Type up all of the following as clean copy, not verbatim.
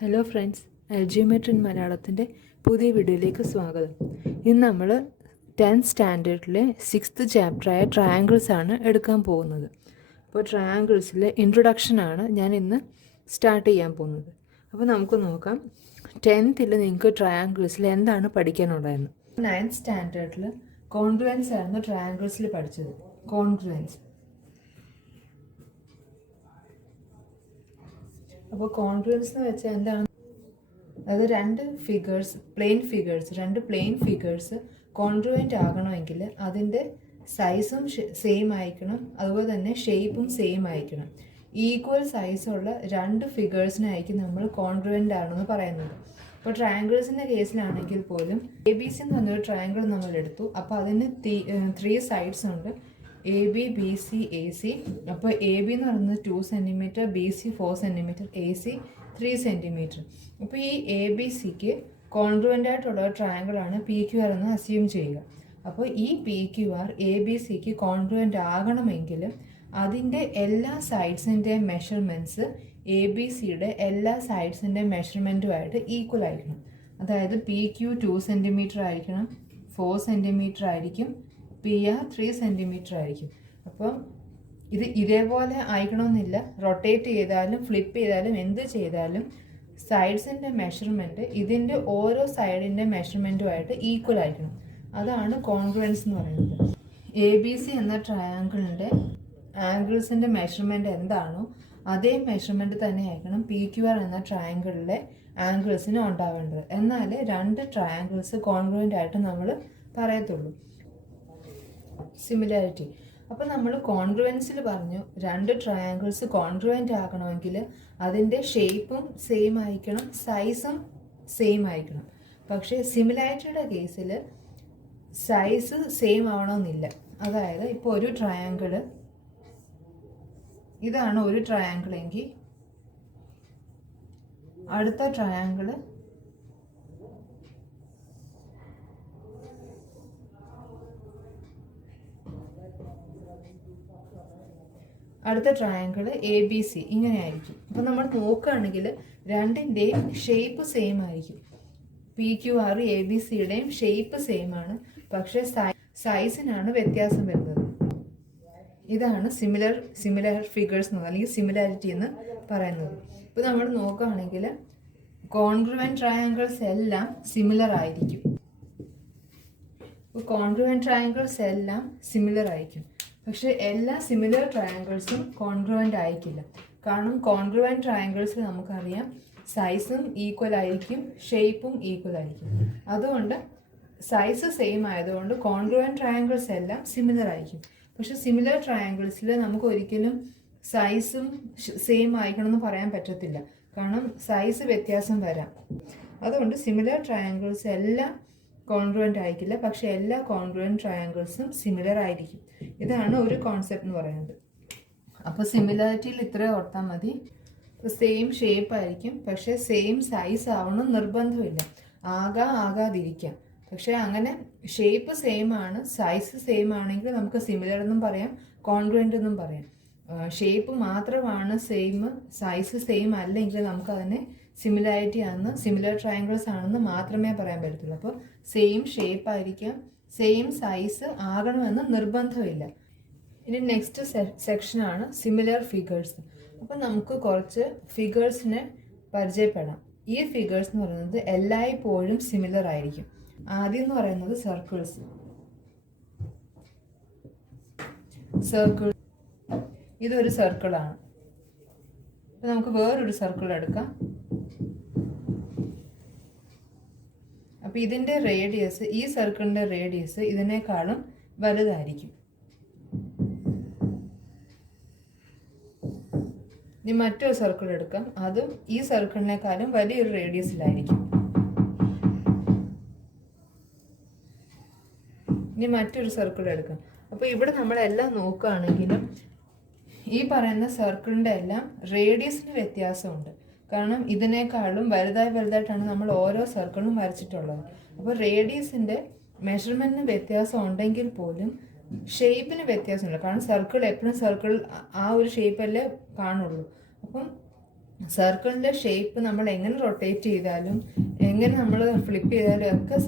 Hello friends, അൽജിയോമെട്രി in മലയാളത്തിൻ്റെ പുതിയ വീഡിയോയിലേക്ക് സ്വാഗതം. ഇന്ന് നമ്മൾ 10th സ്റ്റാൻഡേർഡിലെ 6th ചാപ്റ്ററായ ട്രയാങ്കിൾസ് ആണ് എടുക്കാൻ പോകുന്നത്. അപ്പോൾ ട്രയാങ്കിൾസിലെ ഇൻട്രൊഡക്ഷനാണ് ഞാൻ ഇന്ന് സ്റ്റാർട്ട് ചെയ്യാൻ പോകുന്നത്. അപ്പോൾ നമുക്ക് നോക്കാം 10th നിങ്ങൾക്ക് ട്രയാങ്കിൾസിൽ എന്താണ് പഠിക്കാനുണ്ടായിരുന്നത്. 9th സ്റ്റാൻഡേർഡിൽ കോൺഗ്രുവൻസ് ആയിരുന്നു ട്രയാങ്കിൾസിൽ പഠിച്ചത്. കോൺഗ്രുവൻസ്. അപ്പോൾ കോൺഗ്രുവൻസ് എന്ന് വെച്ചാൽ എന്താണ്? അത് രണ്ട് പ്ലെയിൻ ഫിഗേഴ്സ് കോൺഗ്രുവൻ്റ് ആകണമെങ്കിൽ അതിൻ്റെ സൈസും സെയിം ആയിരിക്കണം, അതുപോലെ തന്നെ ഷേപ്പും സെയിം ആയിരിക്കണം. ഈക്വൽ സൈസുള്ള രണ്ട് ഫിഗേഴ്സിനായിരിക്കും നമ്മൾ കോൺഗ്രുവൻ്റ് ആണെന്ന് പറയുന്നത്. അപ്പോൾ ട്രയാങ്കിൾസിൻ്റെ കേസിലാണെങ്കിൽ പോലും ABC എന്ന് പറഞ്ഞൊരു ട്രയാങ്കിൾ നമ്മൾ എടുത്തു. അപ്പോൾ അതിന് 3 സൈഡ്സ് ഉണ്ട്, AB, BC, AC. അപ്പോൾ AB എന്ന് പറയുന്നത് 2 centimetre, BC 4 centimetre, AC 3 centimetre. അപ്പോൾ ഈ ABCക്ക് കോൺഗ്രുവൻ്റ് ആയിട്ടുള്ള ട്രയാങ്കിളാണ് PQR എന്ന് അസ്യൂം ചെയ്യുക. അപ്പോൾ ഈ PQR ABCക്ക് കോൺഗ്രുവൻ്റ് ആകണമെങ്കിൽ അതിൻ്റെ എല്ലാ സൈഡ്സിൻ്റെ മെഷർമെൻറ്റ്സ് ABCയുടെ എല്ലാ സൈഡ്സിൻ്റെ മെഷർമെൻറ്റുമായിട്ട് ഈക്വൽ ആയിരിക്കണം. അതായത് PQ 2 സെൻറ്റിമീറ്റർ ആയിരിക്കണം, 4 സെൻറ്റിമീറ്റർ ആയിരിക്കും, PR 3 സെൻറ്റിമീറ്റർ ആയിരിക്കും. അപ്പം ഇത് ഇതേപോലെ ആയിക്കണമെന്നില്ല. റൊട്ടേറ്റ് ചെയ്താലും ഫ്ലിപ്പ് ചെയ്താലും എന്ത് ചെയ്താലും സൈഡ്സിൻ്റെ മെഷർമെൻറ്റ് ഇതിൻ്റെ ഓരോ സൈഡിൻ്റെ മെഷർമെൻറ്റുമായിട്ട് ഈക്വൽ ആയിരിക്കണം. അതാണ് കോൺഗ്രുവൻസ് എന്ന് പറയുന്നത്. ABC എന്ന ട്രയാങ്കിളിൻ്റെ ആംഗിൾസിൻ്റെ മെഷർമെൻറ്റ് എന്താണോ അതേ മെഷർമെൻറ്റ് തന്നെ ആയിരിക്കണം PQR എന്ന ട്രയാങ്കിളിലെ ആംഗിൾസിന് ഉണ്ടാവേണ്ടത്. എന്നാൽ രണ്ട് ട്രയാങ്കിൾസ് കോൺഗ്രുവൻ്റ് ആയിട്ട് നമ്മൾ പറയത്തുള്ളൂ. സിമിലാരിറ്റി. അപ്പോൾ നമ്മൾ കോൺഗ്രുവൻസിൽ പറഞ്ഞു രണ്ട് ട്രയാങ്കിൾസ് കോൺഗ്രുവൻ്റ് ആകണമെങ്കിൽ അതിൻ്റെ ഷേപ്പും സെയിം ആയിരിക്കണം, സൈസും സെയിം ആയിരിക്കണം. പക്ഷേ സിമിലാരിറ്റിയുടെ കേസിൽ സൈസ് സെയിം ആവണമെന്നില്ല. അതായത് ഇപ്പോൾ ഒരു ട്രയാങ്കിള് ഇതാണ് ഒരു ട്രയാങ്കിളെങ്കിൽ അടുത്ത ട്രയാങ്കിള് ABC ഇങ്ങനെയായിരിക്കും. അപ്പോൾ നമ്മൾ നോക്കുകയാണെങ്കിൽ രണ്ടിൻ്റെയും ഷേപ്പ് സെയിം ആയിരിക്കും. PQR ABCയുടെയും ഷേപ്പ് സെയിം ആണ്, പക്ഷേ സൈസിനാണ് വ്യത്യാസം വരുന്നത്. ഇതാണ് സിമിലർ ഫിഗേഴ്സ് എന്ന് അല്ലെങ്കിൽ സിമിലാരിറ്റി എന്ന് പറയുന്നത്. ഇപ്പോൾ നമ്മൾ നോക്കുകയാണെങ്കിൽ കോൺഗ്രുവൻ്റ് ട്രയാങ്കിൾസ് എല്ലാം സിമിലർ ആയിരിക്കും. പക്ഷേ എല്ലാ സിമിലർ ട്രയാങ്കിൾസും കോൺഗ്രുവൻ്റ് ആയിരിക്കില്ല. കാരണം കോൺഗ്രുവൻ്റ് ട്രയാങ്കിൾസിൽ നമുക്കറിയാം സൈസും ഈക്വൽ ആയിരിക്കും, ഷേപ്പും ഈക്വൽ ആയിരിക്കും. അതുകൊണ്ട് സൈസ് സെയിം ആയതുകൊണ്ട് കോൺഗ്രുവൻ്റ് ട്രയാങ്കിൾസ് എല്ലാം സിമിലർ ആയിരിക്കും. പക്ഷെ സിമിലർ ട്രയാങ്കിൾസിൽ നമുക്ക് ഒരിക്കലും സൈസും സെയിം ആയിരിക്കണമെന്ന് പറയാൻ പറ്റത്തില്ല. കാരണം സൈസ് വ്യത്യാസം വരാം. അതുകൊണ്ട് സിമിലർ ട്രയാങ്കിൾസ് എല്ലാം കോൺഗ്രുവൻ്റ് ആയിരിക്കില്ല, പക്ഷേ എല്ലാ കോൺഗ്രുവൻ്റ് ട്രയാങ്കിൾസും സിമിലർ ആയിരിക്കും. ഇതാണ് ഒരു കോൺസെപ്റ്റ് എന്ന് പറയുന്നത്. അപ്പോൾ സിമിലാരിറ്റിയിൽ ഇത്രയും ഓർത്താൽ മതി. ഇപ്പോൾ സെയിം ഷേപ്പ് ആയിരിക്കും, പക്ഷേ സെയിം സൈസ് ആവണം നിർബന്ധമില്ല. ആകാതിരിക്കാം. പക്ഷേ അങ്ങനെ ഷേപ്പ് സെയിം ആണ്, സൈസ് സെയിം ആണെങ്കിൽ നമുക്ക് സിമിലർ എന്നും പറയാം, കോൺഗ്രുവൻ്റ് എന്നും പറയാം. ഷേപ്പ് മാത്രമാണ് സെയിം, സൈസ് സെയിം അല്ലെങ്കിൽ നമുക്കതിനെ സിമിലാരിറ്റി ആണെന്ന്, സിമിലർ ട്രയാങ്കിൾസ് ആണെന്ന് മാത്രമേ പറയാൻ പറ്റത്തുള്ളൂ. അപ്പോൾ സെയിം ഷേപ്പ് ആയിരിക്കാം, സെയിം സൈസ് ആകണമെന്ന് നിർബന്ധമില്ല. ഇനി നെക്സ്റ്റ് സെക്ഷനാണ് സിമിലർ ഫിഗേഴ്സ്. അപ്പോൾ നമുക്ക് കുറച്ച് ഫിഗേഴ്സിനെ പരിചയപ്പെടാം. ഈ ഫിഗേഴ്സ് എന്ന് പറയുന്നത് എല്ലായ്പ്പോഴും സിമിലർ ആയിരിക്കും. ആദ്യം എന്ന് പറയുന്നത് സർക്കിൾസ്. ഇതൊരു സർക്കിളാണ്. അപ്പോൾ നമുക്ക് വേറൊരു സർക്കിൾ എടുക്കാം. അപ്പോൾ ഇതിൻ്റെ റേഡിയസ്, ഈ സർക്കിളിൻ്റെ റേഡിയസ് ഇതിനേക്കാളും വലുതായിരിക്കും. ഇനി മറ്റൊരു സർക്കിൾ എടുക്കാം, അതും ഈ സർക്കിളിനേക്കാളും വലിയൊരു റേഡിയസിലായിരിക്കും. ഇനി മറ്റൊരു സർക്കിൾ എടുക്കാം. അപ്പോൾ ഇവിടെ നമ്മളെല്ലാം നോക്കുകയാണെങ്കിലും ഈ പറയുന്ന സർക്കിളിൻ്റെ എല്ലാം റേഡിയസിന് വ്യത്യാസമുണ്ട്. കാരണം ഇതിനേക്കാളും വലുതായിട്ടാണ് നമ്മൾ ഓരോ സർക്കിളും വരച്ചിട്ടുള്ളത്. അപ്പോൾ റേഡിയസിൻ്റെ മെഷർമെൻറ്റിന് വ്യത്യാസം ഉണ്ടെങ്കിൽ പോലും ഷേപ്പിന് വ്യത്യാസമില്ല. കാരണം സർക്കിൾ എപ്പോഴും സർക്കിൾ ആ ഒരു ഷേപ്പല്ലേ കാണുള്ളൂ. അപ്പം സർക്കിളിൻ്റെ ഷേപ്പ് നമ്മൾ എങ്ങനെ റൊട്ടേറ്റ് ചെയ്താലും എങ്ങനെ നമ്മൾ ഫ്ലിപ്പ് ചെയ്താലും ഒക്കെ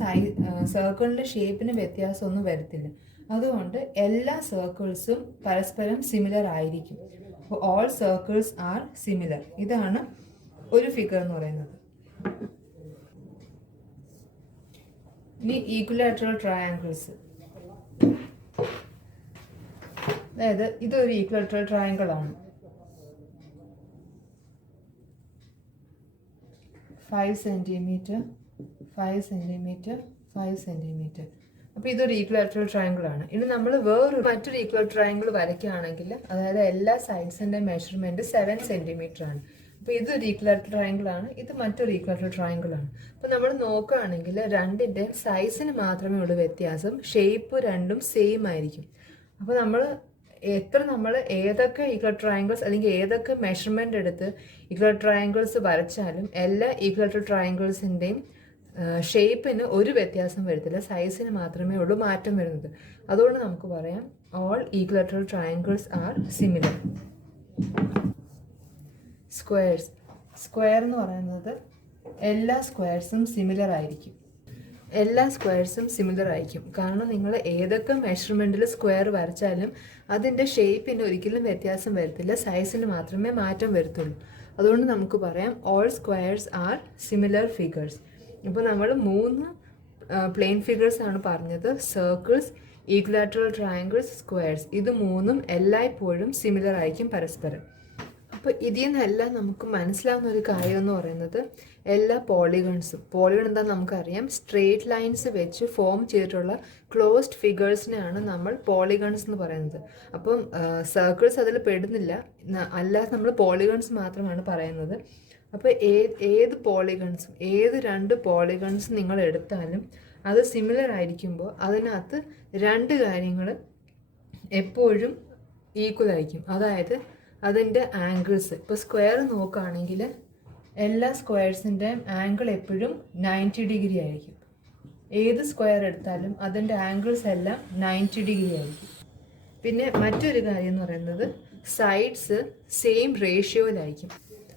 സർക്കിളിൻ്റെ ഷേപ്പിന് വ്യത്യാസമൊന്നും വരത്തില്ല. അതുകൊണ്ട് എല്ലാ സർക്കിൾസും പരസ്പരം സിമിലർ ആയിരിക്കും. അപ്പോൾ ഓൾ സർക്കിൾസ് ആർ സിമിലർ. ഇതാണ് ഒരു ഫിഗർ എന്ന് പറയുന്നത്. ഇനി ഈക്വലാറ്ററൽ ട്രയാങ്കിൾസ്. അതായത് ഇതൊരു ഈക്വലാറ്ററൽ ട്രയാങ്കിൾ ആണ്. 5 സെൻറ്റിമീറ്റർ 5 സെൻറ്റിമീറ്റർ 5 സെൻറ്റിമീറ്റർ. അപ്പോൾ ഇതൊരു ഈക്വലാറ്ററൽ ട്രയാങ്കിൾ ആണ്. ഇനി നമ്മൾ മറ്റൊരു ഈക്വൽ ട്രയാങ്കിൾ വരയ്ക്കുകയാണെങ്കിൽ, അതായത് എല്ലാ സൈഡ്സിൻ്റെ മെഷർമെൻറ്റ് 7 സെൻറ്റിമീറ്റർ ആണ്. അപ്പോൾ ഇതൊരു ഈക്വലാറ്ററൽ ട്രയാങ്കിൾ ആണ്, ഇത് മറ്റൊരു ഈക്വലാറ്ററൽ ട്രയാങ്കിൾ ആണ്. അപ്പോൾ നമ്മൾ നോക്കുകയാണെങ്കിൽ രണ്ടിൻ്റെ സൈസിന് മാത്രമേ ഉള്ളൂ വ്യത്യാസം, ഷേപ്പ് രണ്ടും സെയിം ആയിരിക്കും. അപ്പോൾ നമ്മൾ ഏതൊക്കെ ഈക്വൽ ട്രയാങ്കിൾസ് അല്ലെങ്കിൽ ഏതൊക്കെ മെഷർമെൻ്റ് എടുത്ത് ഈക്വൽ ട്രയാങ്കിൾസ് വരച്ചാലും എല്ലാ ഈക്വലാറ്ററൽ ട്രയാങ്കിൾസിൻ്റെയും ഷേപ്പിന് ഒരു വ്യത്യാസം വരത്തില്ല, സൈസിന് മാത്രമേ ഉള്ളൂ മാറ്റം വരുന്നത്. അതുകൊണ്ട് നമുക്ക് പറയാം all equilateral triangles are similar. Square എന്ന് പറയുന്നത് എല്ലാ സ്ക്വയർസും സിമിലർ ആയിരിക്കും. കാരണം നിങ്ങൾ ഏതൊക്കെ മെഷർമെൻറ്റിൽ സ്ക്വയർ വരച്ചാലും അതിൻ്റെ ഷേപ്പിന് ഒരിക്കലും വ്യത്യാസം വരത്തില്ല, സൈസിന് മാത്രമേ മാറ്റം വരത്തുള്ളൂ. അതുകൊണ്ട് നമുക്ക് പറയാം all squares are similar figures. ഇപ്പോൾ നമ്മൾ 3 പ്ലെയിൻ ഫിഗേഴ്സ് ആണ് പറഞ്ഞത്: സർക്കിൾസ്, ഈക്വലാറ്ററൽ ട്രയാങ്കിൾസ്, സ്ക്വയർസ്. ഇത് 3ഉം എല്ലായ്പ്പോഴും സിമിലർ ആയിരിക്കും പരസ്പരം. അപ്പോൾ ഇതിൽ നിന്നെല്ലാം നമുക്ക് മനസ്സിലാവുന്ന ഒരു കാര്യം എന്ന് പറയുന്നത് എല്ലാ പോളിഗൺ എന്താണെന്ന് നമുക്കറിയാം. സ്ട്രെയിറ്റ് ലൈൻസ് വെച്ച് ഫോം ചെയ്തിട്ടുള്ള ക്ലോസ്ഡ് ഫിഗേഴ്സിനെയാണ് നമ്മൾ പോളിഗൺസ് എന്ന് പറയുന്നത്. അപ്പം സർക്കിൾസ് അതിൽ പെടുന്നില്ല, അല്ലാതെ നമ്മൾ പോളിഗൺസ് മാത്രമാണ് പറയുന്നത്. അപ്പോൾ ഏത് പോളിഗൺസും ഏത് 2 പോളിഗൺസും നിങ്ങൾ എടുത്താലും അത് സിമിലർ ആയിരിക്കുമ്പോൾ അതിനകത്ത് 2 കാര്യങ്ങൾ എപ്പോഴും ഈക്വൽ ആയിരിക്കും. അതായത് അതിൻ്റെ ആംഗിൾസ്. ഇപ്പോൾ സ്ക്വയർ നോക്കുകയാണെങ്കിൽ എല്ലാ സ്ക്വയർസിൻ്റെ ആംഗിൾ എപ്പോഴും 90 ഡിഗ്രി ആയിരിക്കും. ഏത് സ്ക്വയർ എടുത്താലും അതിൻ്റെ ആംഗിൾസ് എല്ലാം 90 ഡിഗ്രി ആയിരിക്കും. പിന്നെ മറ്റൊരു കാര്യം എന്ന് പറയുന്നത് സൈഡ്സ് സെയിം റേഷ്യോയിലായിരിക്കും.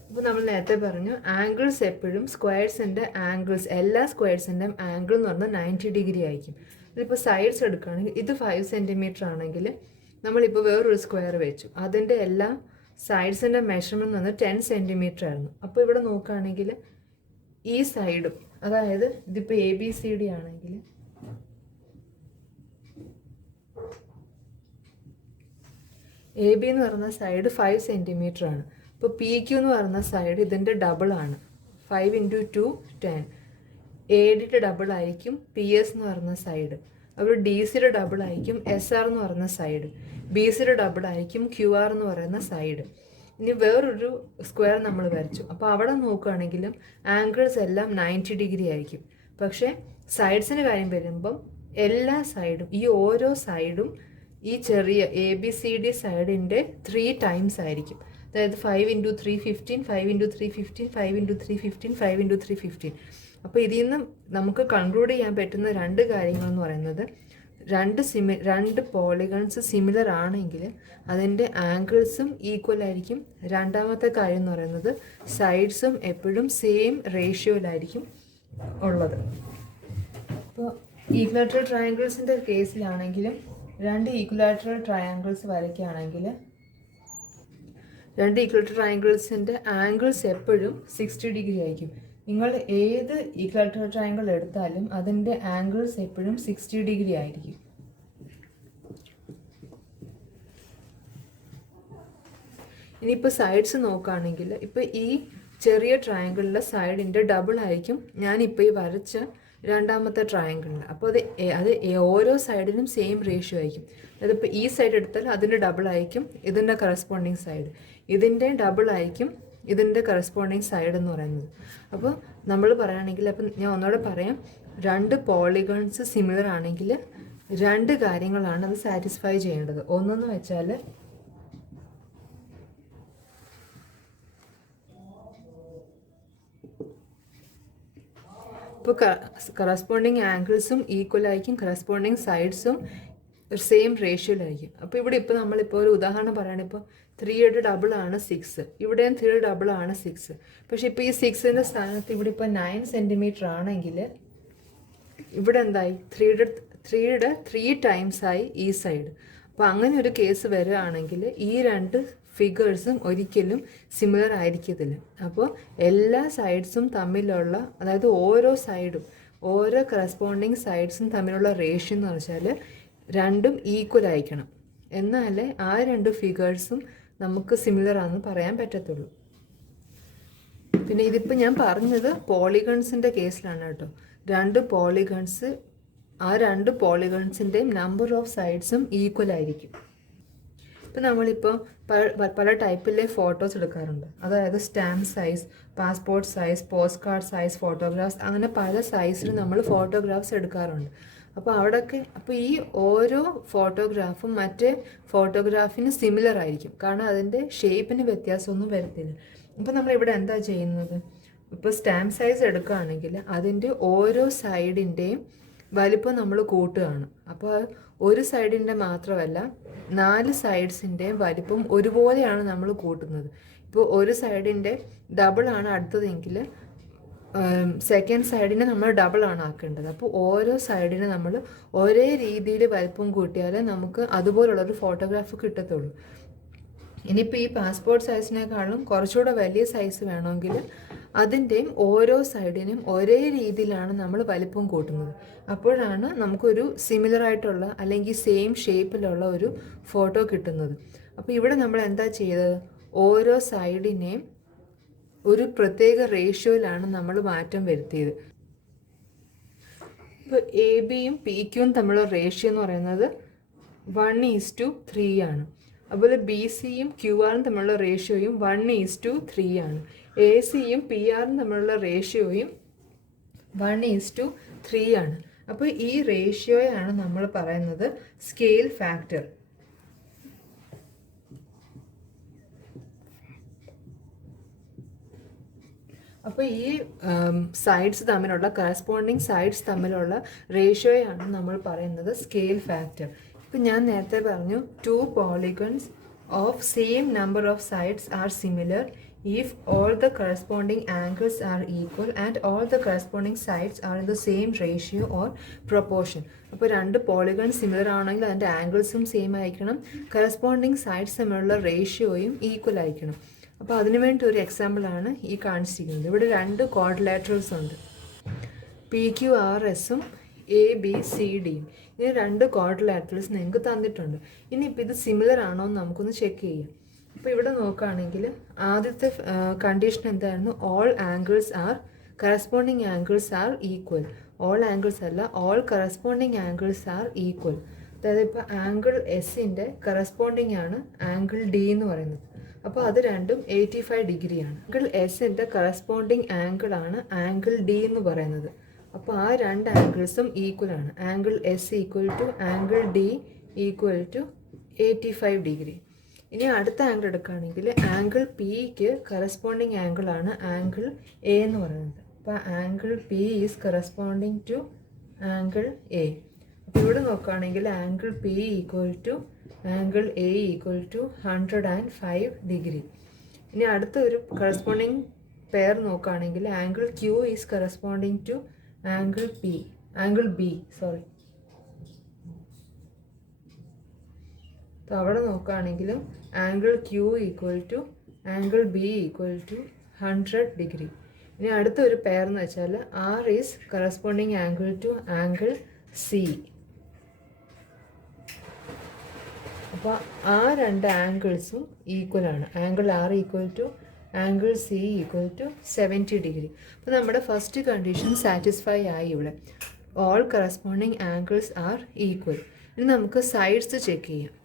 അപ്പോൾ നമ്മൾ നേരത്തെ പറഞ്ഞു ആംഗിൾസ് എപ്പോഴും സ്ക്വയർസിൻ്റെ ആംഗിൾസ്, എല്ലാ സ്ക്വയർസിൻ്റെയും ആംഗിൾ എന്ന് പറഞ്ഞാൽ 90 ഡിഗ്രി ആയിരിക്കും. ഇതിപ്പോൾ സൈഡ്സ് എടുക്കുകയാണെങ്കിൽ ഇത് 5 സെൻറ്റിമീറ്റർ ആണെങ്കിൽ നമ്മളിപ്പോൾ വേറൊരു സ്ക്വയർ വെച്ചു, അതിൻ്റെ എല്ലാ സൈഡ്സിൻ്റെ മെഷർമെൻറ്റ് എന്ന് 10 സെൻറ്റിമീറ്റർ ആയിരുന്നു. അപ്പോൾ ഇവിടെ നോക്കുകയാണെങ്കിൽ ഈ സൈഡും, അതായത് ഇതിപ്പോൾ ABCD ആണെങ്കിൽ AB എന്ന് പറയുന്ന സൈഡ് 5 സെൻറ്റിമീറ്റർ ആണ്. ഇപ്പോൾ PQ എന്ന് പറയുന്ന സൈഡ് ഇതിൻ്റെ ഡബിൾ ആണ്, 5 × 2 10. ADയുടെ ഡബിൾ ആയിരിക്കും PS എന്ന് പറയുന്ന സൈഡ്. അപ്പോൾ DCയുടെ ഡബിൾ ആയിരിക്കും SR എന്ന് പറയുന്ന സൈഡ്. BCയുടെ ഡബിൾ ആയിരിക്കും QR എന്ന് പറയുന്ന സൈഡ്. ഇനി വേറൊരു സ്ക്വയർ നമ്മൾ വരച്ചു, അപ്പോൾ അവിടെ നോക്കുകയാണെങ്കിലും ആംഗിൾസ് എല്ലാം 90 ഡിഗ്രി ആയിരിക്കും. പക്ഷേ സൈഡ്സിൻ്റെ കാര്യം വരുമ്പം എല്ലാ സൈഡും, ഈ ഓരോ സൈഡും ഈ ചെറിയ ABCD സൈഡിൻ്റെ 3 ടൈംസ് ആയിരിക്കും. അതായത് 5 × 3 15, 5 × 3 15, 5 × 3 15, 5 × 3 15. അപ്പോൾ ഇതിൽ നിന്ന് നമുക്ക് കൺക്ലൂഡ് ചെയ്യാൻ പറ്റുന്ന 2 കാര്യങ്ങളെന്ന് പറയുന്നത് 2 പോളിഗൺസ് സിമിലർ ആണെങ്കിൽ അതിൻ്റെ ആംഗിൾസും ഈക്വൽ ആയിരിക്കും. രണ്ടാമത്തെ കാര്യം എന്ന് പറയുന്നത് സൈഡ്സും എപ്പോഴും സെയിം റേഷ്യോയിലായിരിക്കും ഉള്ളത്. അപ്പോൾ ഈക്വലാറ്ററൽ ട്രയാങ്കിൾസിൻ്റെ കേസിലാണെങ്കിലും 2 ഈക്വലാറ്ററൽ ട്രയാങ്കിൾസ് വരയ്ക്കുകയാണെങ്കിൽ 2 ഈക്വലാറ്ററൽ ട്രയാങ്കിൾസിൻ്റെ ആംഗിൾസ് എപ്പോഴും 60 ഡിഗ്രി ആയിരിക്കും. നിങ്ങൾ ഏത് ഈക്വലാറ്ററൽ ട്രയാങ്കിൾ എടുത്താലും അതിൻ്റെ ആംഗിൾസ് എപ്പോഴും 60 ഡിഗ്രി ആയിരിക്കും. ഇനിയിപ്പോൾ സൈഡ്സ് നോക്കുകയാണെങ്കിൽ ഇപ്പോൾ ഈ ചെറിയ ട്രയാങ്കിളിലെ സൈഡിൻ്റെ ഡബിൾ ആയിരിക്കും ഞാനിപ്പോൾ ഈ വരച്ച രണ്ടാമത്തെ ട്രയാങ്കിളിൽ. അപ്പോൾ അത് ഓരോ സൈഡിനും സെയിം റേഷ്യോ ആയിരിക്കും. അതിപ്പോൾ ഈ സൈഡ് എടുത്താൽ അതിൻ്റെ ഡബിൾ ആയിരിക്കും ഇതിൻ്റെ കറസ്പോണ്ടിങ് സൈഡ്, ഇതിൻ്റെ ഡബിൾ ആയിരിക്കും ഇതിൻ്റെ കറസ്പോണ്ടിങ് സൈഡ് എന്ന് പറയുന്നത്. അപ്പോൾ നമ്മൾ പറയുകയാണെങ്കിൽ, അപ്പം ഞാൻ ഒന്നുകൂടെ പറയാം, 2 പോളിഗൺസ് സിമിലർ ആണെങ്കിൽ 2 കാര്യങ്ങളാണ് അത് സാറ്റിസ്ഫൈ ചെയ്യേണ്ടത്. ഒന്നെന്ന് വെച്ചാൽ ഇപ്പോൾ കറസ്പോണ്ടിങ് ആംഗിൾസും ഈക്വൽ ആയിരിക്കും, കറസ്പോണ്ടിങ് സൈഡ്സും ഒരു സെയിം റേഷ്യോയിലായിരിക്കും. അപ്പോൾ ഇവിടെ ഇപ്പോൾ നമ്മളിപ്പോൾ ഒരു ഉദാഹരണം പറയുകയാണെങ്കിൽ ഇപ്പോൾ 3യുടെ ഡബിളാണ് 6, ഇവിടെയും 3യുടെ ഡബിളാണ് 6. പക്ഷേ ഇപ്പോൾ ഈ 6ൻ്റെ സ്ഥാനത്ത് ഇവിടെ ഇപ്പോൾ 9 സെൻറ്റിമീറ്റർ ആണെങ്കിൽ ഇവിടെ എന്തായി, 3യുടെ 3 ടൈംസ് ആയി ഈ സൈഡ്. അപ്പോൾ അങ്ങനെ ഒരു കേസ് വരികയാണെങ്കിൽ ഈ രണ്ട് ഫിഗേഴ്സും ഒരിക്കലും സിമിലർ ആയിരിക്കത്തില്ല. അപ്പോൾ എല്ലാ സൈഡ്സും തമ്മിലുള്ള, അതായത് ഓരോ സൈഡും ഓരോ കറസ്പോണ്ടിങ് സൈഡ്സും തമ്മിലുള്ള റേഷ്യോ എന്ന് വെച്ചാൽ രണ്ടും ഈക്വൽ ആയിരിക്കണം. എന്നാലേ ആ രണ്ട് ഫിഗേഴ്സും നമുക്ക് സിമിലർ ആണെന്ന് പറയാൻ പറ്റത്തുള്ളൂ. പിന്നെ ഇതിപ്പോൾ ഞാൻ പറഞ്ഞത് പോളിഗൺസിൻ്റെ കേസിലാണ് കേട്ടോ. രണ്ട് പോളിഗൺസ്, ആ രണ്ട് പോളിഗൺസിൻ്റെയും നമ്പർ ഓഫ് സൈഡ്സും ഈക്വൽ ആയിരിക്കും. ഇപ്പം നമ്മളിപ്പോൾ പല ടൈപ്പിലെ ഫോട്ടോസ് എടുക്കാറുണ്ട്. അതായത് stamp size, passport size, post card size photographs, അങ്ങനെ പല സൈസിൽ നമ്മൾ ഫോട്ടോഗ്രാഫ്സ് എടുക്കാറുണ്ട്. അപ്പോൾ ഈ ഓരോ ഫോട്ടോഗ്രാഫും മറ്റേ ഫോട്ടോഗ്രാഫിന് സിമിലർ ആയിരിക്കും. കാരണം അതിൻ്റെ ഷേപ്പിന് വ്യത്യാസമൊന്നും വരത്തില്ല. അപ്പോൾ നമ്മളിവിടെ എന്താ ചെയ്യുന്നത്, ഇപ്പോൾ സ്റ്റാമ്പ് സൈസ് എടുക്കുകയാണെങ്കിൽ അതിൻ്റെ ഓരോ സൈഡിൻ്റെയും വലിപ്പം നമ്മൾ കൂട്ടുകയാണ്. അപ്പോൾ ഒരു സൈഡിൻ്റെ മാത്രമല്ല 4 സൈഡ്സിൻ്റെയും വലിപ്പം ഒരുപോലെയാണ് നമ്മൾ കൂട്ടുന്നത്. ഇപ്പോൾ ഒരു സൈഡിൻ്റെ ഡബിളാണ് അടുത്തതെങ്കിൽ സെക്കൻഡ് സൈഡിനെ നമ്മൾ ഡബിളാണ് ആക്കേണ്ടത്. അപ്പോൾ ഓരോ സൈഡിനെ നമ്മൾ ഒരേ രീതിയിൽ വലിപ്പം കൂട്ടിയാലേ നമുക്ക് അതുപോലുള്ളൊരു ഫോട്ടോഗ്രാഫ് കിട്ടത്തുള്ളൂ. ഇനിയിപ്പോൾ ഈ പാസ്പോർട്ട് സൈസിനേക്കാളും കുറച്ചുകൂടെ വലിയ സൈസ് വേണമെങ്കിൽ അതിൻ്റെയും ഓരോ സൈഡിനും ഒരേ രീതിയിലാണ് നമ്മൾ വലിപ്പം കൂട്ടുന്നത്. അപ്പോഴാണ് നമുക്കൊരു സിമിലർ ആയിട്ടുള്ള അല്ലെങ്കിൽ സെയിം ഷേപ്പിലുള്ള ഒരു ഫോട്ടോ കിട്ടുന്നത്. അപ്പോൾ ഇവിടെ നമ്മൾ എന്താ ചെയ്തത്, ഓരോ സൈഡിനെയും ഒരു പ്രത്യേക റേഷ്യോയിലാണ് നമ്മൾ മാറ്റം വരുത്തിയത്. ഇപ്പോൾ എ ബിയും പി ക്യൂവും തമ്മിലുള്ള റേഷ്യോ എന്ന് പറയുന്നത് 1:3 ആണ്. അതുപോലെ ബി സിയും ക്യു ആറും തമ്മിലുള്ള റേഷ്യോയും 1:3 ആണ്. എ സിയും പി ആറും തമ്മിലുള്ള റേഷ്യോയും 1:3 ആണ്. അപ്പോൾ ഈ റേഷ്യോയാണ് നമ്മൾ പറയുന്നത് സ്കെയിൽ ഫാക്ടർ. അപ്പോൾ ഈ സൈഡ്സ് തമ്മിലുള്ള കറസ്പോണ്ടിങ് സൈഡ്സ് തമ്മിലുള്ള റേഷ്യോയാണ് നമ്മൾ പറയുന്നത് സ്കെയിൽ ഫാക്ടർ. ഇപ്പം ഞാൻ നേരത്തെ പറഞ്ഞു 2 polygons of same number of sides are similar if all the corresponding angles are equal and all the corresponding sides are in the same ratio or proportion. അപ്പോൾ 2 polygons similar ആണെങ്കിൽ അതിൻ്റെ ആംഗിൾസും same ആയിരിക്കണം, corresponding sides തമ്മിലുള്ള റേഷ്യോയും equal ആയിരിക്കണം. അപ്പോൾ അതിനുവേണ്ടി ഒരു എക്സാമ്പിളാണ് ഈ കാണിച്ചിരിക്കുന്നത്. ഇവിടെ 2 ക്വാഡ്രിലാറ്ററൽസ് ഉണ്ട്, PQRSഉം ABCDയും. ഇനി 2 ക്വാഡ്രിലാറ്ററൽസ് നിങ്ങൾക്ക് തന്നിട്ടുണ്ട്. ഇനിയിപ്പോൾ ഇത് സിമിലർ ആണോ എന്ന് നമുക്കൊന്ന് ചെക്ക് ചെയ്യാം. അപ്പോൾ ഇവിടെ നോക്കുകയാണെങ്കിൽ ആദ്യത്തെ കണ്ടീഷൻ എന്തായിരുന്നു, all angles are corresponding angles are equal. All angles അല്ല, all corresponding angles are equal. അതായത് ഇപ്പോൾ ആംഗിൾ എസിൻ്റെ കറസ്പോണ്ടിങ് ആണ് ആംഗിൾ ഡി എന്ന് പറയുന്നത്. അപ്പോൾ അത് രണ്ടും 85 ഡിഗ്രിയാണ്. ആംഗിൾ എസിൻ്റെ കറസ്പോണ്ടിങ് ആംഗിൾ ആണ് ആംഗിൾ ഡി എന്ന് പറയുന്നത്. അപ്പോൾ ആ 2 ആംഗിൾസും ഈക്വൽ ആണ്. Angle S equal to angle D equal to 85 degree. ഇനി അടുത്ത ആംഗിൾ എടുക്കുകയാണെങ്കിൽ ആംഗിൾ പിക്ക് കറസ്പോണ്ടിങ് ആംഗിൾ ആണ് ആംഗിൾ എ എന്ന് പറയുന്നത്. അപ്പോൾ angle P is corresponding to angle A. അപ്പോൾ ഇവിടെ നോക്കുകയാണെങ്കിൽ angle P equal to angle A equal to 105 degree. ഇനി അടുത്ത ഒരു കറസ്പോണ്ടിങ് പെയർ നോക്കുകയാണെങ്കിൽ angle Q is corresponding to angle B. അപ്പോൾ അവിടെ നോക്കുകയാണെങ്കിലും angle Q equal to angle B equal to 100 degree. ഇനി അടുത്ത ഒരു പെയർ എന്ന് വെച്ചാൽ R is corresponding angle to angle C. അപ്പോൾ ആ 2 ആംഗിൾസും ഈക്വൽ ആണ്. Angle R equal to angle C equal to 70 degree. അപ്പോൾ നമ്മുടെ ഫസ്റ്റ് കണ്ടീഷൻ സാറ്റിസ്ഫൈ ആയി. ഇവിടെ all corresponding angles are equal. ഇനി നമുക്ക് സൈഡ്സ് ചെക്ക് ചെയ്യാം.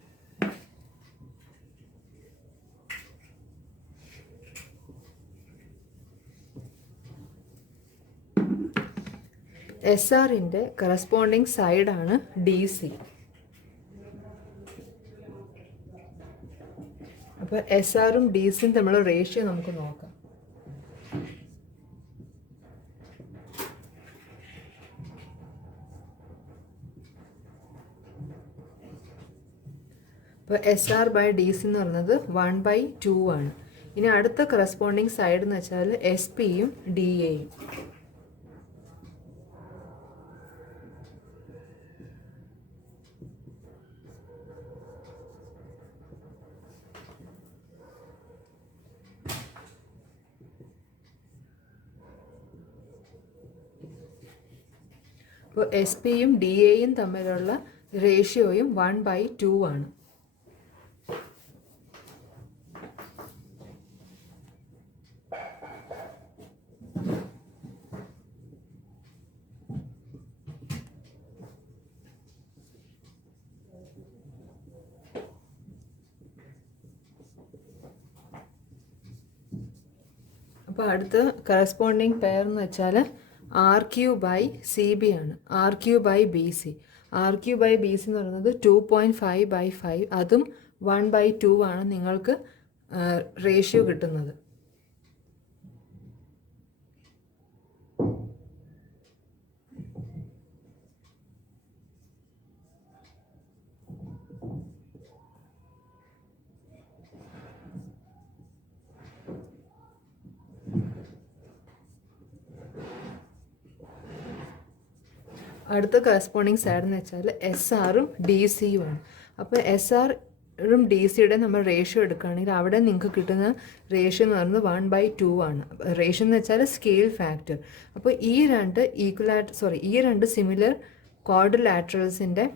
എസ് ആറിൻ്റെ കറസ്പോണ്ടിങ് സൈഡാണ് ഡി സി. അപ്പോൾ എസ് ആറും ഡി സിയും തമ്മിലുള്ള റേഷ്യോ നമുക്ക് നോക്കാം. അപ്പോൾ SR/DC എന്ന് പറയുന്നത് 1/2 ആണ്. ഇനി അടുത്ത കറസ്പോണ്ടിങ് സൈഡ് എന്ന് വെച്ചാൽ SPയും DAയും. അപ്പോൾ SPയും DAയും തമ്മിലുള്ള റേഷ്യോയും 1/2 ആണ്. അപ്പോൾ അടുത്ത കറസ്പോണ്ടിങ് പെയർ എന്ന് വെച്ചാൽ RQ/CB ആണ്. RQ/BC. RQ/BC എന്ന് പറയുന്നത് 2.5/5, അതും 1/2 ആണ് നിങ്ങൾക്ക് റേഷ്യോ കിട്ടുന്നത്. അടുത്ത കറസ്പോണ്ടിങ് സൈഡ് എന്ന് വെച്ചാൽ SRഉം DC ആണ്. അപ്പോൾ SRഉം DC നമ്മൾ റേഷ്യോ എടുക്കുകയാണെങ്കിൽ അവിടെ നിങ്ങൾക്ക് കിട്ടുന്ന റേഷ്യോ എന്ന് പറയുന്നത് 1/2 ആണ്. റേഷ്യോ എന്ന് വെച്ചാൽ സ്കെയിൽ ഫാക്ടർ. അപ്പോൾ ഈ രണ്ട് സിമിലർ ക്വാഡ്രിലാറ്ററൽസിൻ്റെ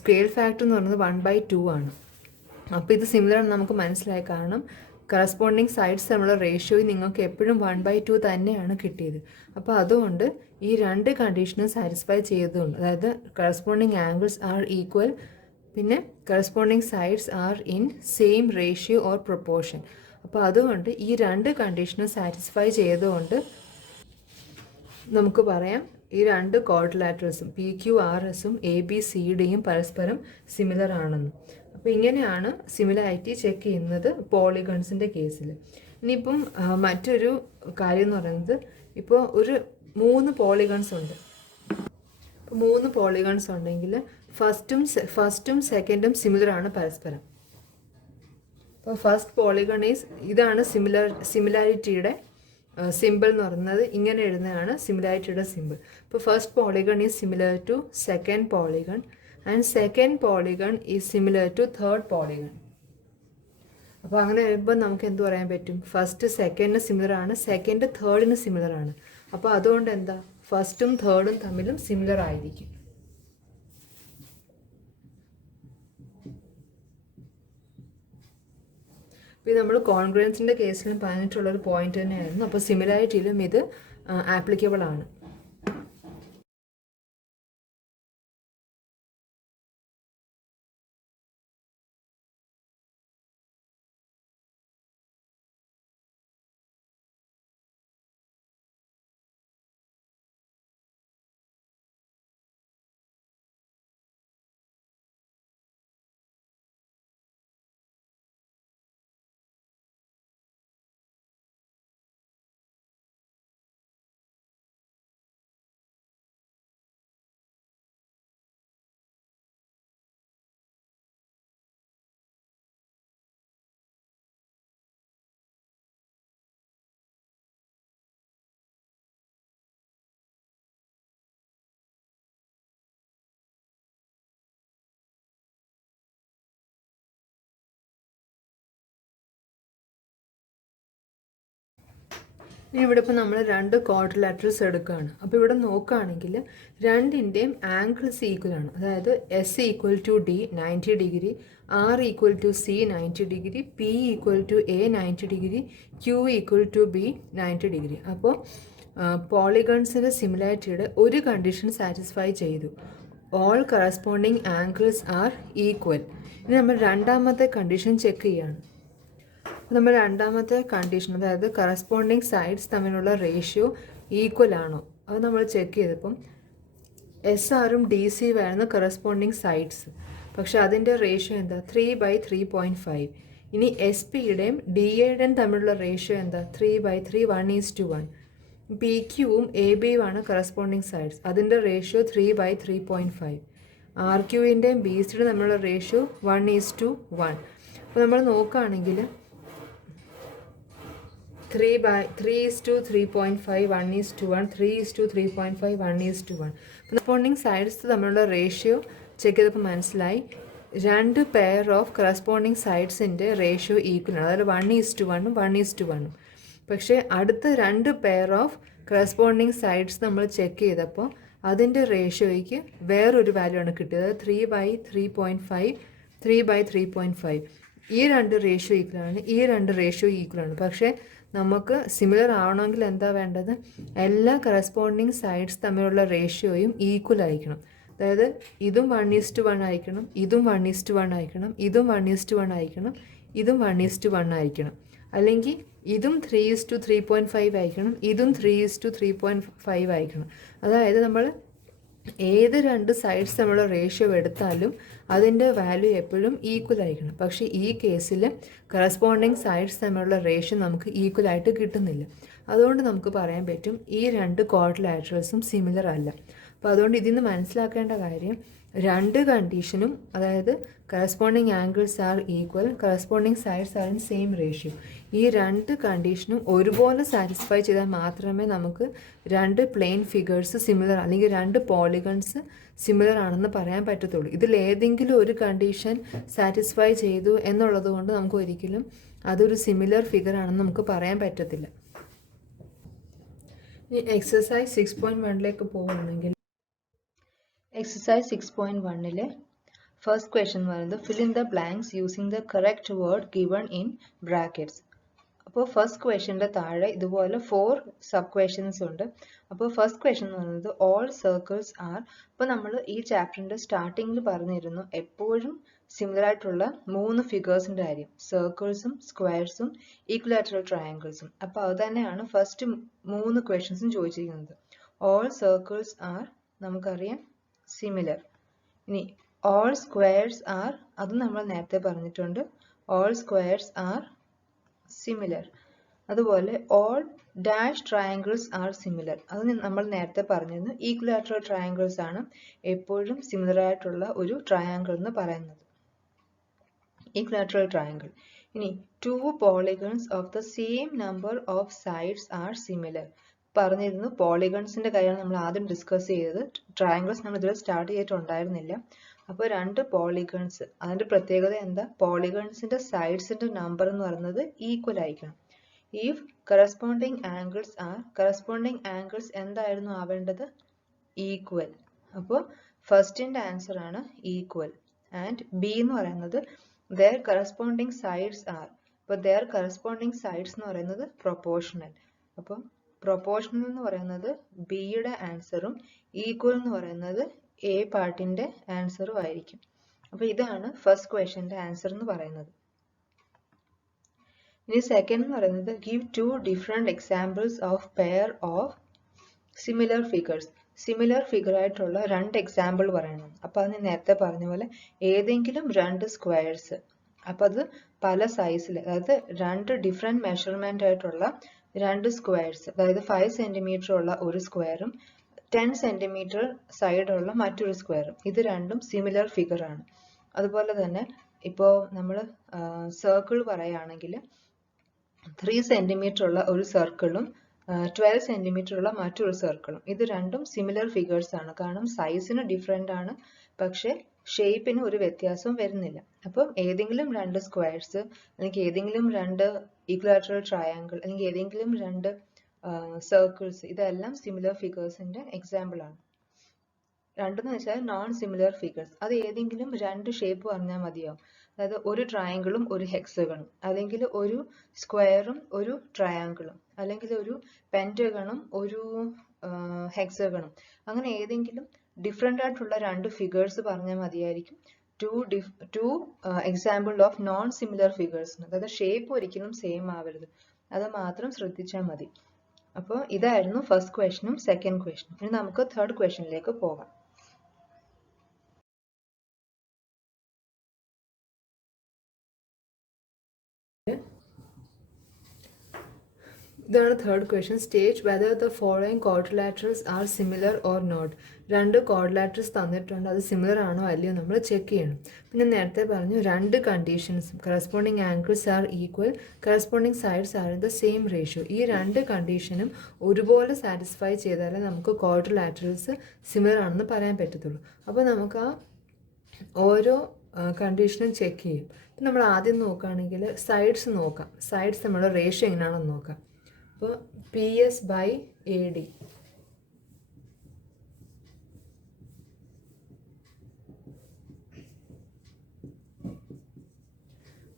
സ്കെയിൽ ഫാക്ടർ എന്ന് പറയുന്നത് 1/2 ആണ്. അപ്പോൾ ഇത് സിമിലർ ആണ് നമുക്ക് മനസ്സിലായി. കാരണം കറസ്പോണ്ടിങ് സൈഡ്സ് തമ്മിലുള്ള റേഷ്യോയിൽ നിങ്ങൾക്ക് എപ്പോഴും 1/2 തന്നെയാണ് കിട്ടിയത്. അപ്പോൾ അതുകൊണ്ട് ഈ രണ്ട് കണ്ടീഷനും സാറ്റിസ്ഫൈ ചെയ്തതുകൊണ്ട്, അതായത് കറസ്പോണ്ടിങ് ആംഗിൾസ് ആർ ഈക്വൽ, പിന്നെ corresponding sides are in same ratio or proportion. അപ്പോൾ അതുകൊണ്ട് ഈ രണ്ട് കണ്ടീഷനും സാറ്റിസ്ഫൈ ചെയ്തുകൊണ്ട് നമുക്ക് പറയാം ഈ രണ്ട് ക്വാഡ്രിലാറ്ററൽസും PQRSഉം ABCDയും പരസ്പരം സിമിലർ ആണെന്ന്. അപ്പോൾ ഇങ്ങനെയാണ് സിമിലാരിറ്റി ചെക്ക് ചെയ്യുന്നത് പോളിഗൺസിൻ്റെ കേസിൽ. ഇനിയിപ്പം മറ്റൊരു കാര്യം എന്ന് പറയുന്നത്, ഇപ്പോൾ ഒരു 3 പോളിഗൺസ് ഉണ്ട്. ഇപ്പോൾ 3 പോളിഗൺസ് ഉണ്ടെങ്കിൽ ഫസ്റ്റും സെക്കൻഡും സിമിലർ ആണ് പരസ്പരം. അപ്പോൾ ഫസ്റ്റ് പോളിഗൺ ഇതാണ് സിമിലാരിറ്റിയുടെ സിമ്പിൾ എന്ന് പറയുന്നത്. ഇങ്ങനെ എഴുതുന്നതാണ് സിമിലാരിറ്റിയുടെ സിമ്പിൾ. ഇപ്പോൾ first polygon is similar to second polygon and second polygon is similar to third polygon. അപ്പോൾ അങ്ങനെ വരുമ്പോൾ നമുക്ക് എന്ത് പറയാൻ പറ്റും? ഫസ്റ്റ് സെക്കൻഡിന് സിമിലർ ആണ്, സെക്കൻഡ് തേർഡിന് സിമിലർ ആണ്. അപ്പോൾ അതുകൊണ്ട് എന്താ, ഫസ്റ്റും തേർഡും തമ്മിലും സിമിലർ ആയിരിക്കും. അപ്പോൾ ഇത് നമ്മൾ കോൺഗ്രൻസിൻ്റെ കേസിലും പറഞ്ഞിട്ടുള്ളൊരു പോയിന്റ് തന്നെയായിരുന്നു. അപ്പോൾ സിമിലാരിറ്റിയിലും ഇത് ആപ്ലിക്കബിൾ ആണ്. ഇനി ഇവിടെ ഇപ്പോൾ നമ്മൾ രണ്ട് ക്വാഡ്രിലാറ്ററൽസ് എടുക്കുകയാണ്. അപ്പോൾ ഇവിടെ നോക്കുകയാണെങ്കിൽ രണ്ടിൻ്റെയും ആംഗിൾസ് ഈക്വൽ ആണ്. അതായത് S equal to D 90 degree, R equal to C 90 degree, P equal to A 90 degree, Q equal to B 90 degree. അപ്പോൾ പോളിഗൺസിൻ്റെ സിമിലാരിറ്റിയുടെ ഒരു കണ്ടീഷൻ സാറ്റിസ്ഫൈ ചെയ്തു. All corresponding angles are equal. ഇനി നമ്മൾ രണ്ടാമത്തെ കണ്ടീഷൻ ചെക്ക് ചെയ്യുകയാണ്. നമ്മൾ രണ്ടാമത്തെ കണ്ടീഷൻ, അതായത് കറസ്പോണ്ടിങ് സൈഡ്സ് തമ്മിലുള്ള റേഷ്യോ ഈക്വൽ ആണോ, അത് നമ്മൾ ചെക്ക് ചെയ്തപ്പം SRഉം DC ആയിരുന്നു കറസ്പോണ്ടിങ് സൈഡ്സ്. പക്ഷെ അതിൻ്റെ റേഷ്യോ എന്താ, 3/3.5. ഇനി SPയുടെയും DAയുടെയും തമ്മിലുള്ള റേഷ്യോ എന്താ, 3/3, 1:1. PQവും ABയും ആണ് കറസ്പോണ്ടിങ് സൈഡ്സ്. അതിൻ്റെ റേഷ്യോ 3/3.5. ആർ ക്യൂവിൻ്റെയും ബി സിയുടെ തമ്മിലുള്ള റേഷ്യോ 1:1. അപ്പോൾ നമ്മൾ നോക്കുകയാണെങ്കിൽ 3:3.5 1:1, 3:3.5 1:1. കറസ്പോണ്ടിങ് സൈഡ്സ് തമ്മിലുള്ള റേഷ്യോ ചെക്ക് ചെയ്തപ്പോൾ മനസ്സിലായി രണ്ട് പെയർ ഓഫ് കറസ്പോണ്ടിങ് സൈഡ്സിൻ്റെ റേഷ്യോ ഈക്വലാണ്, അതായത് 1:1ഉം 1:1ഉം. പക്ഷേ അടുത്ത രണ്ട് പെയർ ഓഫ് കറസ്പോണ്ടിങ് സൈഡ്സ് നമ്മൾ ചെക്ക് ചെയ്തപ്പോൾ അതിൻ്റെ റേഷ്യോയ്ക്ക് വേറൊരു വാല്യൂ ആണ് കിട്ടിയത്, 3:3.5, 3:3.5. ഈ രണ്ട് റേഷ്യോ ഈക്വലാണ്, ഈ രണ്ട് റേഷ്യോ ഈക്വലാണ്. പക്ഷേ നമുക്ക് സിമിലർ ആവണമെങ്കിൽ എന്താ വേണ്ടത്? എല്ലാ കറസ്പോണ്ടിങ് സൈഡ്സ് തമ്മിലുള്ള റേഷ്യോയും ഈക്വൽ ആയിരിക്കണം. അതായത് ഇതും 1:1 ആയിരിക്കണം, ഇതും 1:1 ആയിരിക്കണം, ഇതും 1:1 ആയിരിക്കണം, ഇതും 1:1 ആയിരിക്കണം. അല്ലെങ്കിൽ ഇതും 3:3.5 ആയിരിക്കണം, ഇതും 3:3.5 ആയിരിക്കണം. അതായത് നമ്മൾ ഏത് രണ്ട് സൈഡ്സ് തമ്മിലുള്ള റേഷ്യോ എടുത്താലും അതിൻ്റെ വാല്യൂ എപ്പോഴും ഈക്വൽ ആയിരിക്കണം. പക്ഷേ ഈ കേസിൽ കറസ്പോണ്ടിങ് സൈഡ്സ് തമ്മിലുള്ള റേഷ്യോ നമുക്ക് ഈക്വൽ ആയിട്ട് കിട്ടുന്നില്ല. അതുകൊണ്ട് നമുക്ക് പറയാൻ പറ്റും ഈ രണ്ട് ക്വാഡ്രിലാറ്ററൽസും സിമിലർ അല്ല. അപ്പോൾ അതുകൊണ്ട് ഇതിൽ നിന്ന് മനസ്സിലാക്കേണ്ട കാര്യം, രണ്ട് കണ്ടീഷനും, അതായത് corresponding angles are equal, corresponding sides are in same ratio, ഈ രണ്ട് കണ്ടീഷനും ഒരുപോലെ സാറ്റിസ്ഫൈ ചെയ്താൽ മാത്രമേ നമുക്ക് രണ്ട് പ്ലെയിൻ ഫിഗേഴ്സ് സിമിലർ അല്ലെങ്കിൽ രണ്ട് പോളിഗൺസ് സിമിലർ ആണെന്ന് പറയാൻ പറ്റത്തുള്ളൂ. ഇതിലേതെങ്കിലും ഒരു കണ്ടീഷൻ സാറ്റിസ്ഫൈ ചെയ്തു എന്നുള്ളത് കൊണ്ട് നമുക്ക് ഒരിക്കലും അതൊരു സിമിലർ ഫിഗർ ആണെന്ന് നമുക്ക് പറയാൻ പറ്റത്തില്ല. ഇനി എക്സസൈസ് 6.1ലേക്ക് പോകുകയാണെങ്കിൽ, എക്സസൈസ് 6.1ലെ ഫസ്റ്റ് ക്വസ്റ്റ്യൻ എന്ന് പറയുന്നത് fill in the blanks using the correct word given in brackets. അപ്പോൾ ഫസ്റ്റ് ക്വസ്റ്റ്യൻ്റെ താഴെ ഇതുപോലെ 4 സബ് ക്വസ്റ്റ്യൻസ് ഉണ്ട്. അപ്പോൾ ഫസ്റ്റ് ക്വസ്റ്റ്യൻ എന്ന് പറയുന്നത് ഓൾ സർക്കിൾസ് ആർ. അപ്പോൾ നമ്മൾ ഈ ചാപ്റ്ററിൻ്റെ സ്റ്റാർട്ടിങ്ങിൽ പറഞ്ഞിരുന്നു എപ്പോഴും സിമിലർ ആയിട്ടുള്ള 3 ഫിഗേഴ്സിൻ്റെ കാര്യം, സർക്കിൾസും സ്ക്വയർസും ഈക്വലാറ്ററൽ ട്രയാങ്കിൾസും. അപ്പോൾ അത് തന്നെയാണ് ഫസ്റ്റ് 3 ക്വസ്റ്റ്യൻസും ചോദിച്ചിരിക്കുന്നത്. ഓൾ സർക്കിൾസ് ആർ നമുക്കറിയാം സിമിലർ. ഇനി ഓൾ സ്ക്വയർസ് ആർ, അത് നമ്മൾ നേരത്തെ പറഞ്ഞിട്ടുണ്ട്, ഓൾ സ്ക്വയർസ് ആർ സിമിലർ. അതുപോലെ all dash triangles are similar, അത് നമ്മൾ നേരത്തെ പറഞ്ഞിരുന്നു. ഈക്വലാറ്ററൽ ട്രയാങ്കിൾസ് ആണ് എപ്പോഴും സിമിലർ ആയിട്ടുള്ള ഒരു ട്രയാങ്കിൾ എന്ന് പറയുന്നത്, ഈക്വലാറ്ററൽ ട്രയാങ്കിൾ. ഇനി 2 polygons of the same number of sides are similar. പറഞ്ഞിരുന്നു പോളിഗൺസിന്റെ കാര്യമാണ് നമ്മൾ ആദ്യം ഡിസ്കസ് ചെയ്തത്. ട്രയാങ്കിൾസ് നമ്മൾ ഇതുവരെ സ്റ്റാർട്ട് ചെയ്തിട്ടുണ്ടായിരുന്നില്ല. അപ്പോൾ 2 പോളിഗൺസ്, അതിന്റെ പ്രത്യേകത എന്താ? പോളിഗൺസിന്റെ സൈഡ്സിന്റെ നമ്പർ എന്ന് പറയുന്നത് ഈക്വൽ ആയിരിക്കണം. If corresponding angles are, corresponding angles എന്തായിരുന്നു ആവേണ്ടത്? ഈക്വൽ. അപ്പോൾ ഫസ്റ്റിന്റെ ആൻസർ ആണ് ഈക്വൽ. ആൻഡ് ബി എന്ന് പറയുന്നത് their corresponding sides are. അപ്പോൾ their corresponding sides എന്ന് പറയുന്നത് പ്രൊപ്പോർഷണൽ. അപ്പോൾ പ്രൊപ്പോർഷണൽ എന്ന് പറയുന്നത് ബിയുടെ ആൻസറും ഈക്വൽ എന്ന് പറയുന്നത് എ പാർട്ടിന്റെ ആൻസറും ആയിരിക്കും. അപ്പോൾ ഇതാണ് ഫസ്റ്റ് ക്വസ്റ്റ്യന്റെ ആൻസർ എന്ന് പറയുന്നത്. ഇനി സെക്കൻഡ് എന്ന് പറയുന്നത് give 2 different examples of pair of similar figures. Similar figure ആയിട്ടുള്ള 2 എക്സാമ്പിൾ പറയണം. അപ്പോൾ അത് നേരത്തെ പറഞ്ഞ പോലെ ഏതെങ്കിലും 2 സ്ക്വയർസ്, അപ്പോൾ അത് പല സൈസിൽ, അതായത് 2 ഡിഫറെൻറ്റ് മെഷർമെൻ്റ് ആയിട്ടുള്ള 2 സ്ക്വയർസ്, അതായത് 5 സെൻറ്റിമീറ്റർ ഉള്ള ഒരു സ്ക്വയറും 10 സെൻറ്റിമീറ്റർ സൈഡുള്ള മറ്റൊരു സ്ക്വയറും, ഇത് രണ്ടും സിമിലർ ഫിഗർ ആണ്. അതുപോലെ തന്നെ ഇപ്പോൾ നമ്മൾ സർക്കിൾ പറയുകയാണെങ്കിൽ 3 സെൻറ്റിമീറ്റർ ഉള്ള ഒരു സർക്കിളും 12 സെൻറ്റിമീറ്റർ ഉള്ള മറ്റൊരു സർക്കിളും, ഇത് രണ്ടും സിമിലർ ഫിഗേഴ്സ് ആണ്. കാരണം സൈസിന് ഡിഫറെൻ്റ് ആണ്, പക്ഷേ ഷേപ്പിന് ഒരു വ്യത്യാസവും വരുന്നില്ല. അപ്പം ഏതെങ്കിലും 2 സ്ക്വയർസ് അല്ലെങ്കിൽ ഏതെങ്കിലും 2 ഈക്വലാറ്ററൽ ട്രയാങ്കിൾ അല്ലെങ്കിൽ ഏതെങ്കിലും 2 സർക്കിൾസ്, ഇതെല്ലാം സിമിലർ ഫിഗേഴ്സിന്റെ എക്സാമ്പിൾ ആണ്. രണ്ടെന്ന് വെച്ചാൽ നോൺ സിമിലർ ഫിഗേഴ്സ്, അത് ഏതെങ്കിലും 2 ഷേപ്പ് പറഞ്ഞാൽ മതിയാവും. അതായത് ഒരു ട്രയാങ്കിളും ഒരു ഹെക്സഗണും, അല്ലെങ്കിൽ ഒരു സ്ക്വയറും ഒരു ട്രയാങ്കിളും, അല്ലെങ്കിൽ ഒരു പെന്റഗണും ഒരു ഹെക്സഗണും, അങ്ങനെ ഏതെങ്കിലും ഡിഫറെൻ്റ് ആയിട്ടുള്ള 2 ഫിഗേഴ്സ് പറഞ്ഞാൽ മതിയായിരിക്കും. Two example of non similar figures, അതായത് ഷേപ്പ് ഒരിക്കലും സെയിം ആവരുത്, അത് മാത്രം ശ്രദ്ധിച്ചാൽ മതി. അപ്പോൾ ഇതായിരുന്നു ഫസ്റ്റ് ക്വസ്റ്റ്യനും സെക്കൻഡ് ക്വസ്റ്റ്യനും. ഇനി നമുക്ക് തേർഡ് ക്വസ്റ്റ്യനിലേക്ക് പോകാം. ഇതാണ് third question. State whether the following quadrilaterals are similar or not. രണ്ട് ക്വാഡ്രിലാറ്ററൽസ് തന്നിട്ടുണ്ട്, അത് സിമിലർ ആണോ അല്ലയോ നമ്മൾ ചെക്ക് ചെയ്യണം. പിന്നെ നേരത്തെ പറഞ്ഞു രണ്ട് കണ്ടീഷൻസും corresponding angles are equal, corresponding sides are in the same ratio. ഈ രണ്ട് കണ്ടീഷനും ഒരുപോലെ സാറ്റിസ്ഫൈ ചെയ്താലേ നമുക്ക് ക്വാഡ്രിലാറ്ററൽസ് സിമിലർ ആണെന്ന് പറയാൻ പറ്റത്തുള്ളൂ. അപ്പോൾ നമുക്ക് ആ ഓരോ കണ്ടീഷനും ചെക്ക് ചെയ്യും. ഇപ്പം നമ്മൾ ആദ്യം നോക്കുകയാണെങ്കിൽ സൈഡ്സ് നോക്കാം. സൈഡ്സ് നമ്മൾ റേഷ്യോ എങ്ങനെയാണെന്ന് നോക്കാം. അപ്പോൾ PS/AD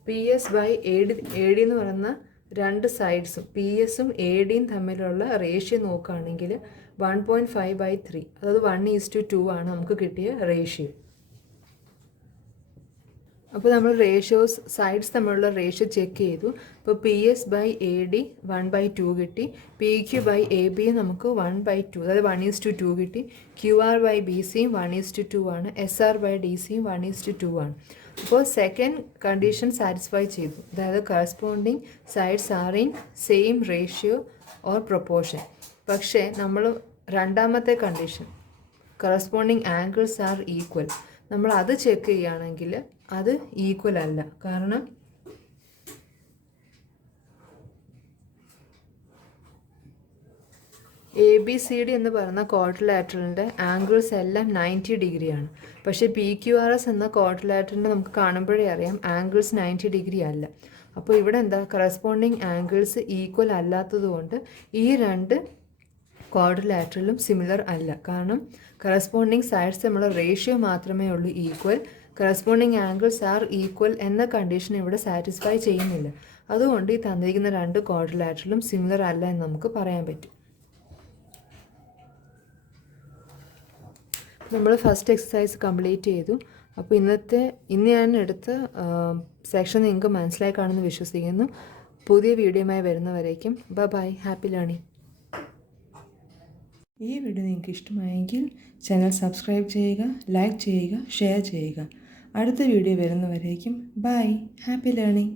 PS/AD എന്ന് പറയുന്ന രണ്ട് സൈഡ്സും PS ഉം AD തമ്മിലുള്ള റേഷ്യോ നോക്കുകയാണെങ്കിൽ 1.5/3, അതായത് 1:2 ആണ് നമുക്ക് കിട്ടിയ റേഷ്യോ. അപ്പോൾ നമ്മൾ റേഷ്യോസ് സൈഡ്സ് തമ്മിലുള്ള റേഷ്യോ ചെക്ക് ചെയ്തു. ഇപ്പോൾ PS/AD 1/2 കിട്ടി, PQ/AB നമുക്ക് 1/2, അതായത് 1:2 കിട്ടി, QR/BC 1:2 ആണ്, SR/DC 1:2 ആണ്. അപ്പോൾ സെക്കൻഡ് കണ്ടീഷൻ സാറ്റിസ്ഫൈ ചെയ്തു, അതായത് corresponding sides are in same ratio or proportion. പക്ഷേ നമ്മൾ രണ്ടാമത്തെ condition corresponding angles are equal, നമ്മൾ അത് ചെക്ക് ചെയ്യുകയാണെങ്കിൽ അത് ഈക്വൽ അല്ല. കാരണം ABCD എന്ന് പറയുന്ന ക്വാഡ്രിലാറ്ററലിൻ്റെ ആംഗിൾസ് എല്ലാം 90 ഡിഗ്രിയാണ്. പക്ഷേ PQRS എന്ന ക്വാഡ്രിലാറ്ററലിൻ്റെ നമുക്ക് കാണുമ്പോഴേ അറിയാം ആംഗിൾസ് 90 ഡിഗ്രി അല്ല. അപ്പോൾ ഇവിടെ എന്താ, കറസ്പോണ്ടിങ് ആംഗിൾസ് ഈക്വൽ അല്ലാത്തതുകൊണ്ട് ഈ രണ്ട് ക്വാഡ്രിലാറ്ററലും സിമിലർ അല്ല. കാരണം കറസ്പോണ്ടിങ് സൈഡ്സ് നമ്മൾ റേഷ്യോ മാത്രമേ ഉള്ളൂ equal, corresponding angles are equal എന്ന കണ്ടീഷൻ ഇവിടെ സാറ്റിസ്ഫൈ ചെയ്യുന്നില്ല. അതുകൊണ്ട് ഈ തന്നിരിക്കുന്ന രണ്ട് ക്വാഡ്രിലാറ്ററലും സിമിലർ അല്ല എന്ന് നമുക്ക് പറയാൻ പറ്റും. നമ്മൾ ഫസ്റ്റ് എക്സസൈസ് കംപ്ലീറ്റ് ചെയ്തു. അപ്പോൾ ഇന്ന് ഞാൻ എടുത്ത സെക്ഷൻ നിങ്ങൾക്ക് മനസ്സിലായി കാണുമെന്ന് വിശ്വസിക്കുന്നു. പുതിയ വീഡിയോയുമായി വരുന്നവരേക്കും ബൈ, ഹാപ്പി ലേണിംഗ്. ഈ വീഡിയോ നിങ്ങൾക്ക് ഇഷ്ടമായെങ്കിൽ ചാനൽ സബ്സ്ക്രൈബ് ചെയ്യുക, ലൈക്ക് ചെയ്യുക, ഷെയർ ചെയ്യുക. അടുത്ത വീഡിയോ വരുന്നവരേക്കും ബൈ, ഹാപ്പി ലേണിംഗ്.